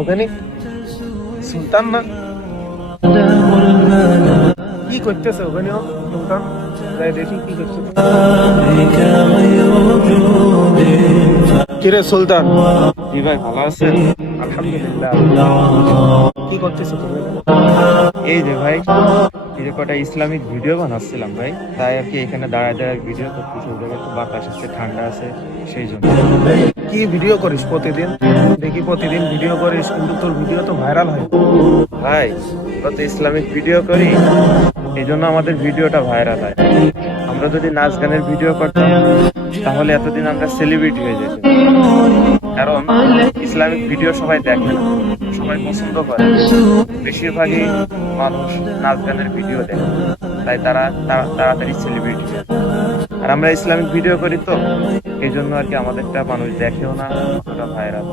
ওখানে সুলতান না কি করতেছে ওখানে সুলতান? যাই দেখি কি করছে। কিরে সুলতান? জি ভাই, ভালো আছেন? আলহামদুলিল্লাহ। কি করতেছো তুমি? এই যে ভাই, এই যে কটা ইসলামিক ভিডিও বানাচ্ছিলাম ভাই, তাই আর কি এখানে দাঁড়ায় দাঁড়ায় ভিডিও করতেছি। ওই জায়গায় একটু বাতাস আছে, ঠান্ডা আছে, সেই জন্য। কি ভিডিও করিস প্রতিদিন? দেখি প্রতিদিন ভিডিও করিস, কিন্তু তোর ভিডিও তো ভাইরাল হয়। ভাই, আমরা তো ইসলামিক ভিডিও করি, এই জন্য আমাদের ভিডিওটা ভাইরাল হয়। আমরা যদি নাচ গানের ভিডিও করতাম তাহলে এতদিন আমরা সেলিব্রিটি হয়ে যেতাম। কারণ ইসলামিক ভিডিও সবাই দেখে না, সবাই পছন্দ করে। বেশিরভাগই মানুষ নাচ গানের ভিডিও দেখে, তাই তারা তাড়াতাড়ি সেলিব্রিটি হয়। আর আমরা ইসলামিক ভিডিও করি তো, এই জন্য আর কি আমাদেরটা মানুষ দেখেও না, অতটা ভাইরাল।